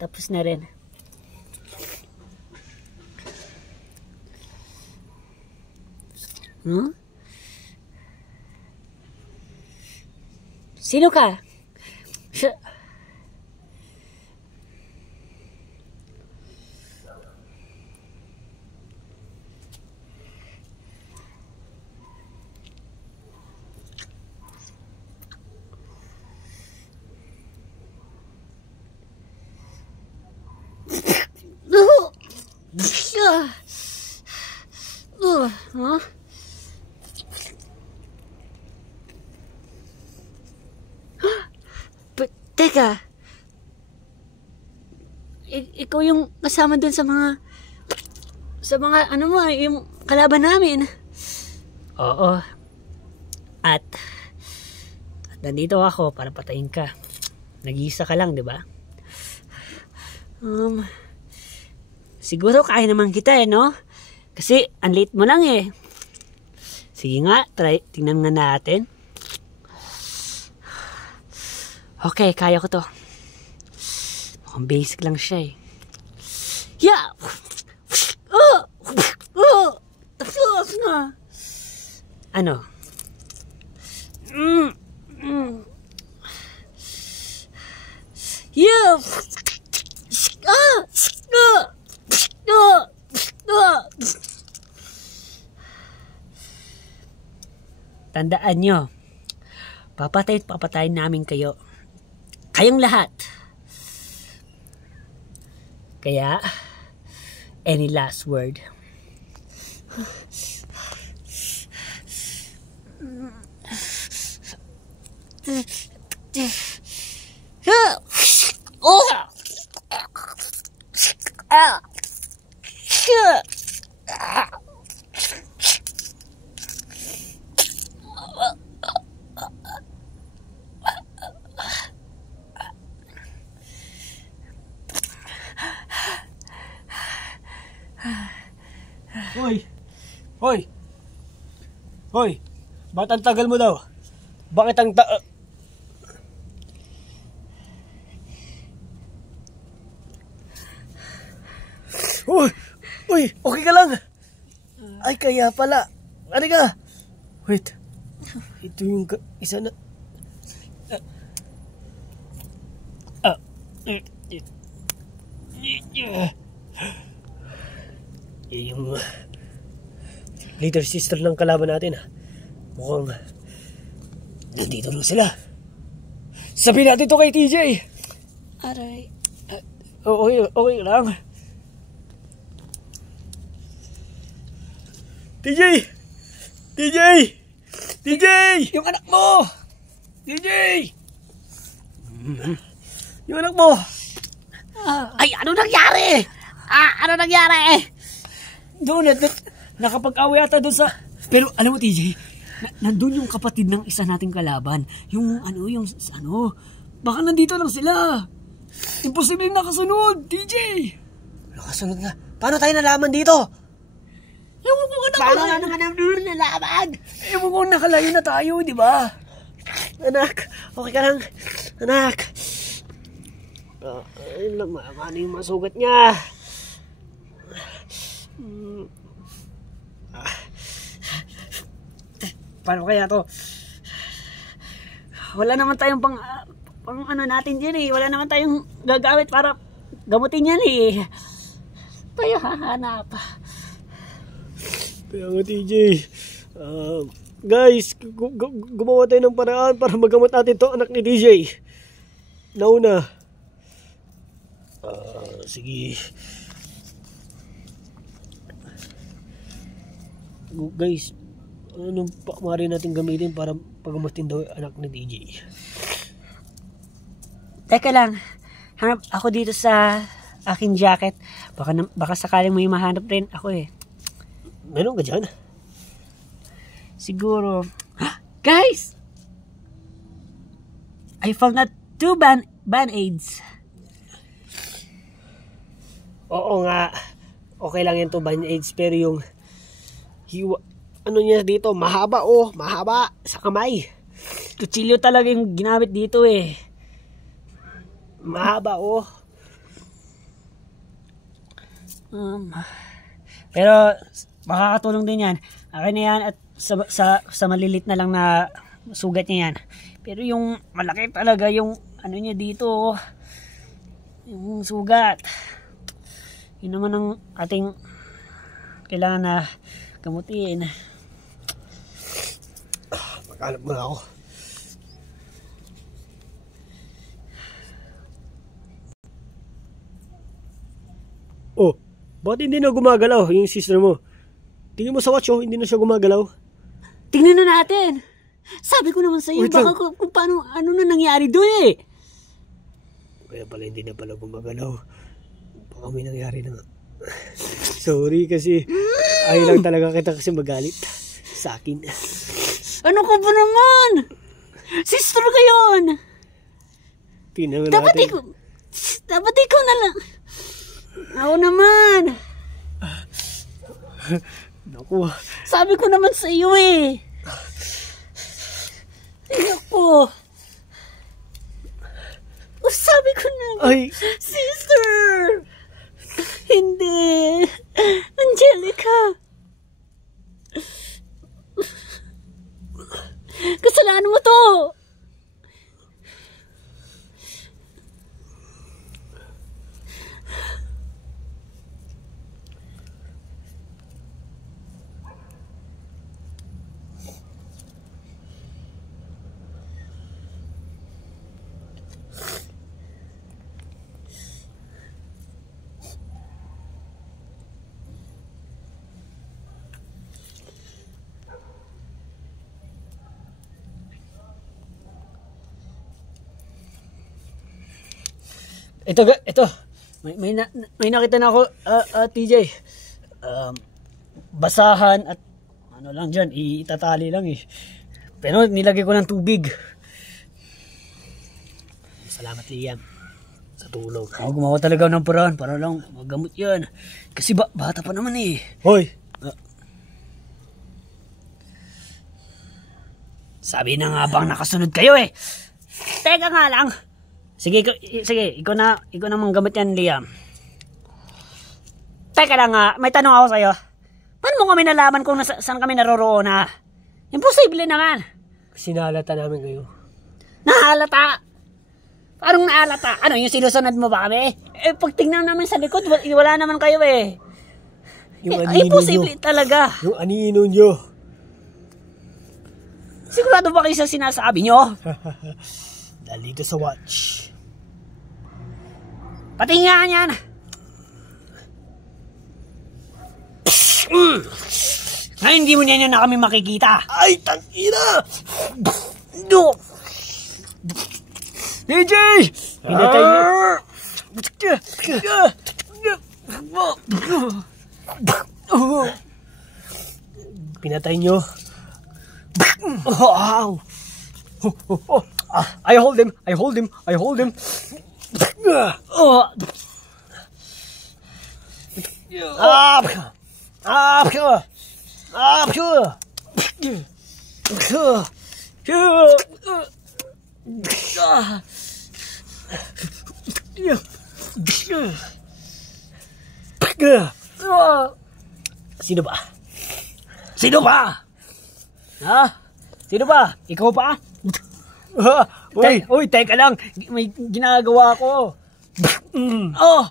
Tapos na rin. Sino ka? Teka, ikaw yung kasama dun sa mga ano mo, yung kalaban namin. Oo. At nandito ako para patayin ka. Nag-iisa ka lang, di ba? Siguro kaya naman kita no? Kasi ang late mo lang eh. Sige nga, tingnan nga natin. Okay, kaya ko to. Mukhang basic lang siya eh. Yeah! Ano? Yeah! Tandaan nyo, papatayin namin kayo. Kayong lahat. Kaya, any last word? Hoy! Bakit ang tagal mo daw? Bakit ang Uy! Okay ka lang? Ay, kaya pala. Ano ka? Wait. Ito yung isa na... Yung leader sister ng kalaban natin. Mukhang nandito lang sila. Sabihin natin to kay TJ. Aray. Okay lang. TJ! Yung anak mo! TJ! Yung anak mo! Ay, ano nangyari? Ano nangyari? Doon, nakapag-away ata doon sa... Pero alam mo, TJ, nandun yung kapatid ng isa nating kalaban. Yung baka nandito lang sila. Imposibleng nakasunod, TJ. Nakasunod na. Paano tayo nalaman dito? Ewan ko Paano na naman ang nalaman? Ewan ko nakalayo na tayo, di ba? Anak, okay ka lang? Anak. Ayun lang, ano yung masugat niya? Paano kaya to? Wala naman tayong pang ano natin dyan eh. Wala naman tayong gagamit para gamutin yan eh. Tayo hahanap. Kaya nga TJ, guys, gumawa tayo ng paraan para magamot natin to anak ni DJ. Nauna. Sige. Guys, anong pakmari natin gamitin para pagamutin daw anak ni DJ? Teka lang. Hanap ako dito sa aking jacket. Baka sakaling may mahanap rin ako eh. Meron ka dyan? Siguro. Guys! I found that 2 band-aids. Oo nga. Okay lang yan to band-aids. Pero yung ano niya dito, mahaba mahaba sa kamay. Kutsilyo talaga yung ginamit dito eh. Mahaba Pero makakatulong din yan. Akin na yan at sa malilit na lang na sugat niya yan. Pero yung malaki talaga yung ano niya dito, yung sugat. Yun naman ang ating kailangan na gamutin. Maghanap muna ako. Oh, bakit hindi na gumagalaw yung sister mo? Tingin mo sa watch, hindi na siya gumagalaw. Tingnan na natin. Sabi ko naman sa iyo, baka kung paano, ano na nangyari doon eh. Kaya pala hindi na pala gumagalaw. Baka may nangyari na nga. Sorry kasi ayaw lang talaga kita kasi magalit sa akin. Ano ka ba naman? Sister ko yun. Tingnan Dapat ikaw na lang. Ako naman. Naku. Sabi ko naman sa iyo eh. Ako. Sabi ko na. Ay. Sister. Hindi. Angelica. Kasalanan mo to. Ito. May nakita na ako, TJ. Basahan at ano lang dyan, itatali lang eh. Pero nilagay ko ng tubig. Salamat Liam sa tulong. Ako gumawa talaga ng paraan para lang magamot yan. Kasi bata pa naman eh. Hoy! Sabi na nga bang nakasunod kayo eh. Teka nga lang. Sige, ikaw na manggamit yan, Liam. Teka lang nga, may tanong ako sa'yo. Paano mo kami nalaman kung saan kami naroroon na? Imposible naman. Sinalata namin kayo. Nahalata. Parang naalata. Ano, yung sinusunod mo ba kami? Eh, pag tignan naman sa likod, wala naman kayo eh. Yung anino Imposible nyo. talaga. Yung anino nyo. Sigurado ba kayo sa sinasabi nyo? Dahil dito sa watch. Patinga yan. Ngayon, hindi mo niya na kami makikita. Ay, tangina! No! DJ! Pinatay Pinatay nyo. Wow! I hold him! I hold him! I hold him! Sino ba? Sino ba? Ha? Sino ba? Ikaw pa? Uy, teka lang. May ginagawa ko. Oh!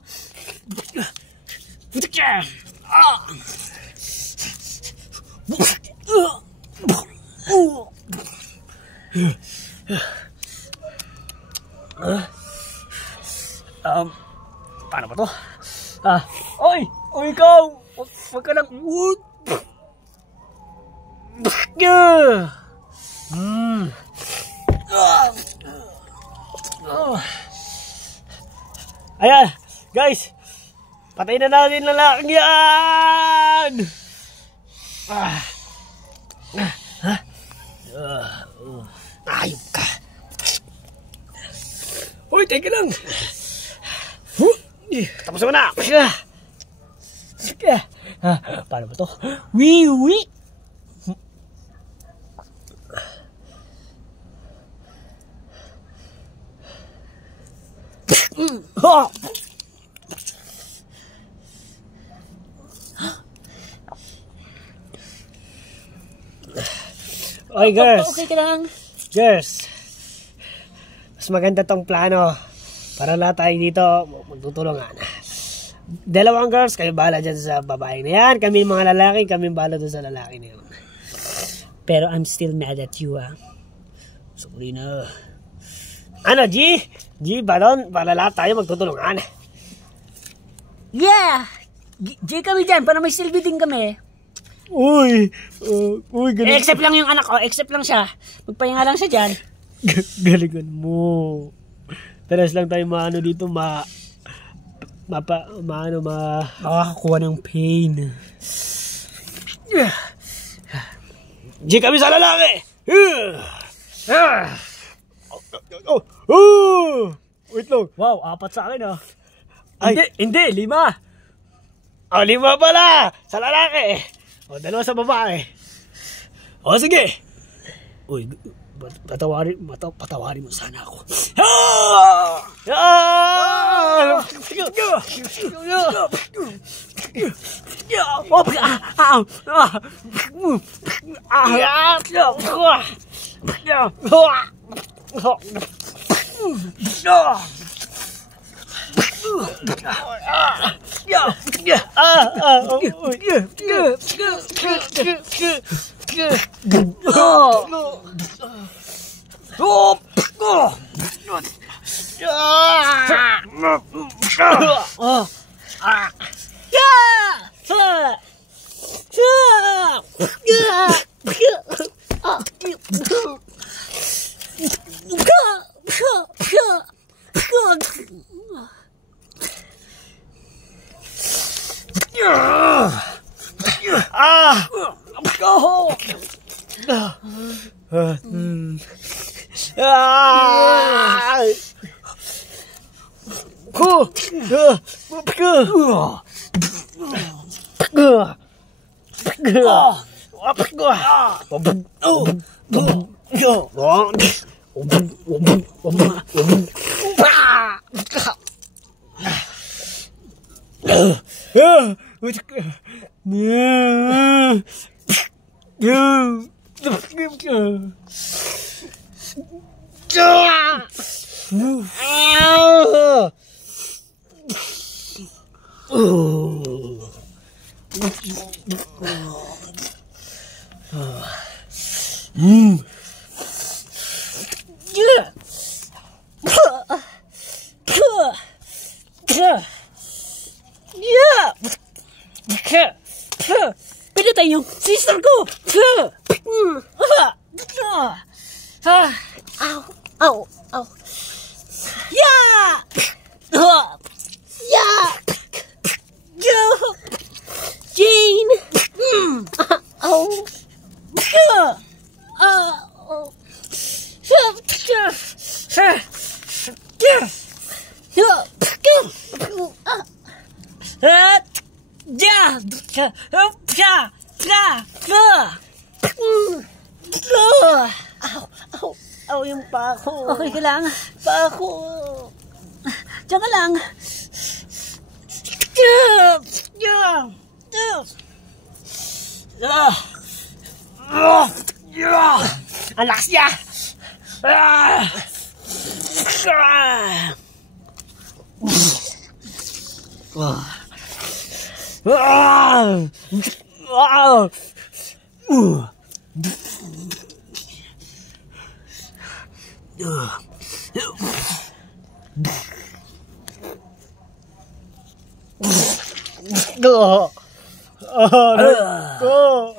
Paano ba to? Oy! Oy, ikaw! Huwag ka lang... Ayan, guys. Patayin na natin lalaking yan! Ayop ka. Uy, teka lang! Tapos mo na. Paano ba to? Wee! Oy, girls. Okay ka lang. Girls. Mas maganda tong plano. Para lahat tayo dito magtutulungan. Dalawang girls, kayo bahala dyan sa babae na yan. Kami mga lalaki, kami bahala dun sa lalaki na yun. Pero I'm still mad at you, ah. Sorry na. Ano, G? G, Baron, para lahat tayo magtutulungan. Yeah! J kami dyan, para may silbi din kami. Uy, galing. Except lang yung anak ko, except lang siya. Magpahinga lang siya dyan. Galingan mo. Taras lang tayo maano dito, Makakakuha ng pain. G kami sa lalaki. Wait lang. Wow, 4 sa akin, ah. Ay. Hindi, 5. 5 pala sa lalaki. 2 sa babae. Sige. Uy, patawarin mo sana ako. Pinatay yung sister ko! Ow! Ow! Ow! Yeah! Yeah! Jane! Ow! Ow, yung pako. Okay ka lang? Pako. Diyan ka lang. Ang lakas niya!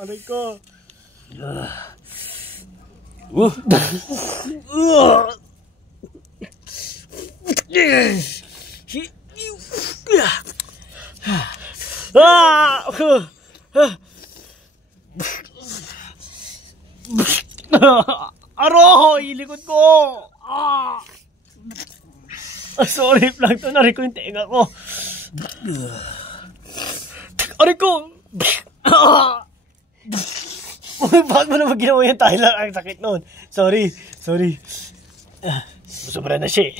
Aray ko. Aroy! Likod ko! Sorry, Plankton. Aray ko yung tenga ko. Aray ko! Bakit mo naman ginawa yan, Tyler? Ang sakit nun. Sorry. Sobra na siya eh.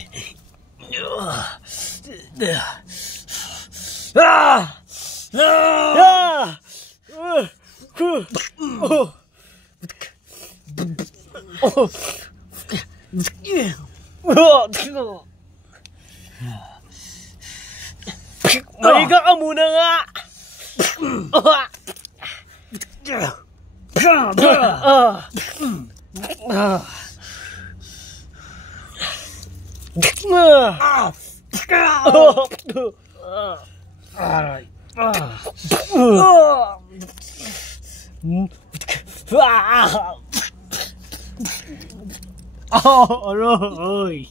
Mahiga ka muna nga. Aray. Aroy.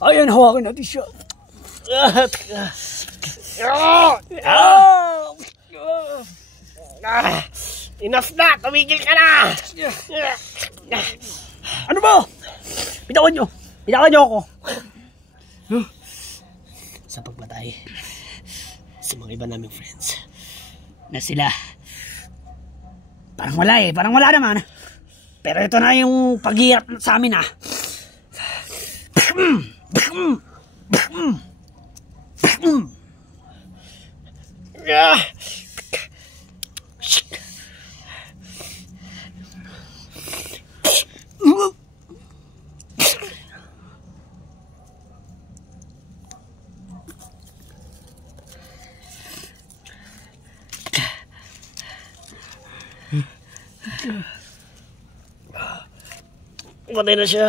Ayan, hawakin natin siya. Enough na! Tumigil ka na! Ano ba? Bitawan niyo ako. Sa pagpatay sa mga iba naming friends na sila parang wala naman, pero ito na yung paghihirap sa amin ah. Patay na siya.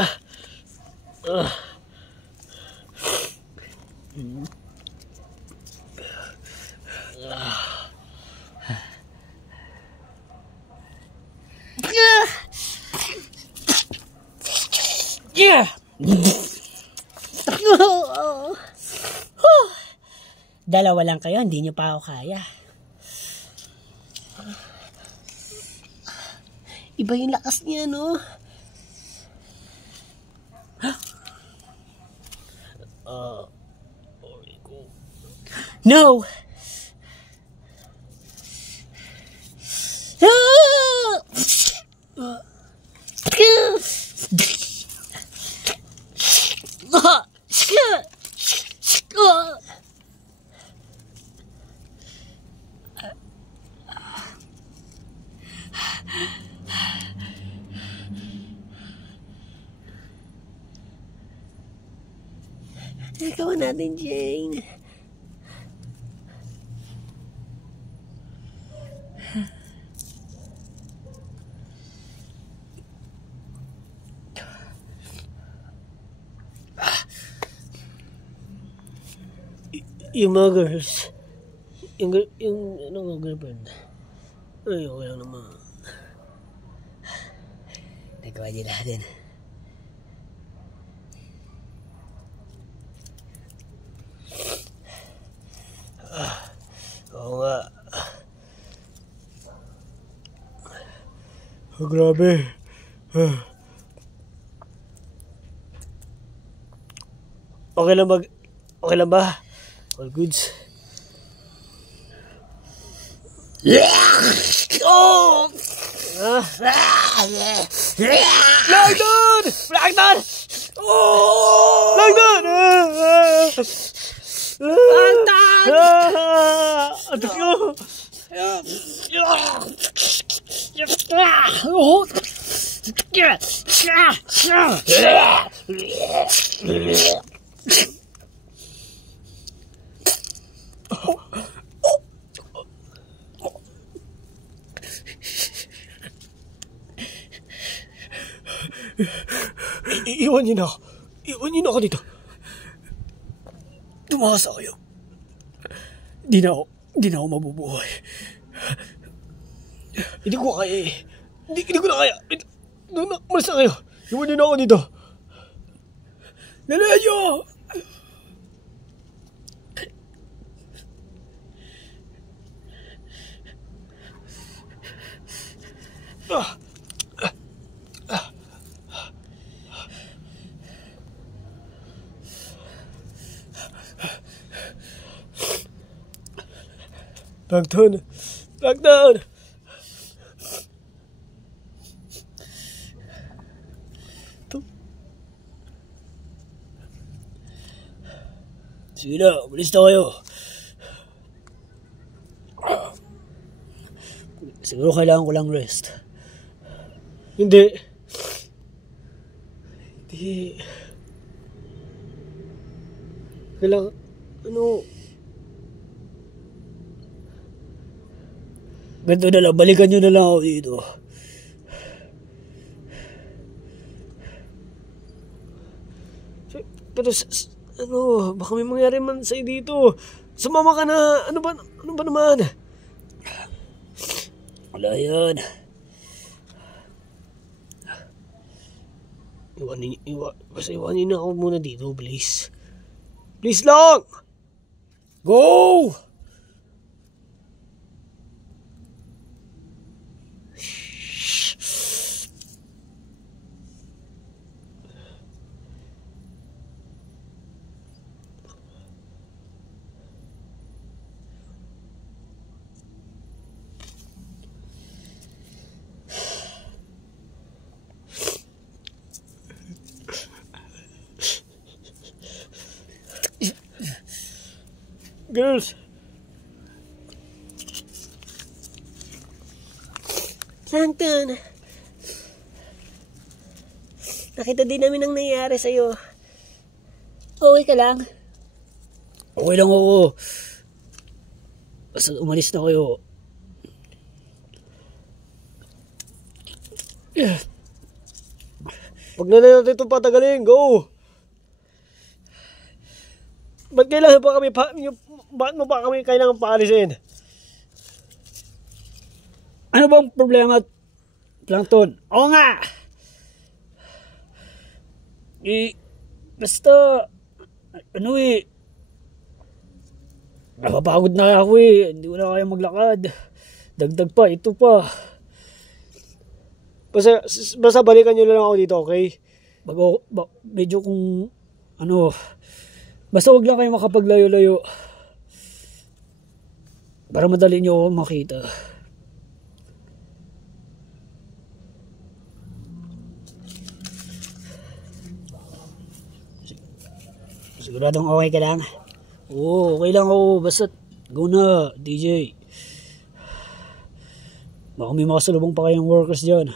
Dalawa lang kayo, hindi nyo pa ako kaya. Iba yung lakas niya, no? No! Ikaw natin, Jane. Yung mga girls, yung ano nga girlfriend, ay okay lang naman. Nagawa niyo natin. Oo nga. Oh, grabe. Okay lang okay lang ba? All goods. Oh! Langdon! Langdon! Oh! Langdon! Langdon! Ato ko! Iwan niyo na ako. Iwan niyo na ako dito. Tumakas ako kayo. Di na ako mabubuhay. Hindi ko kaya eh. Hindi ko na kaya. Malas na kayo. Iwan niyo na ako dito. Lalayo! Langdon! Langdon! Sige na, umalis na kayo. Siguro kailangan ko lang rest. Hindi. Kailangan, Ganito na lang, balikan nyo na lang ako dito. Pero, baka may mangyari man sa'yo dito. Sumama ka na. Ano ba naman? Wala yan. Basta iwanin na ako muna dito, please. Please lang! Go! Girls! Langdon! Nakita din namin ang nangyayari sa'yo. Okay ka lang? Okay lang ako. Basta umalis na kayo. Huwag na natin ito patagalin. Go! Ba't kailangan pa kami ba't mo pa kami kailangan paalisin? Ano bang problema, Plankton? Oo nga! Basta, napapagod na ako eh. Hindi ko na kaya maglakad. Dagdag pa, ito pa. Basta balikan nyo lang ako dito, okay? Medyo kung, basta wag lang kayo makapaglayo-layo. Para madali nyo ako makita. Siguradong okay ka lang? Oo, okay lang ako. Basta, go na, DJ. Baka may makasalubong pa kayong workers dyan.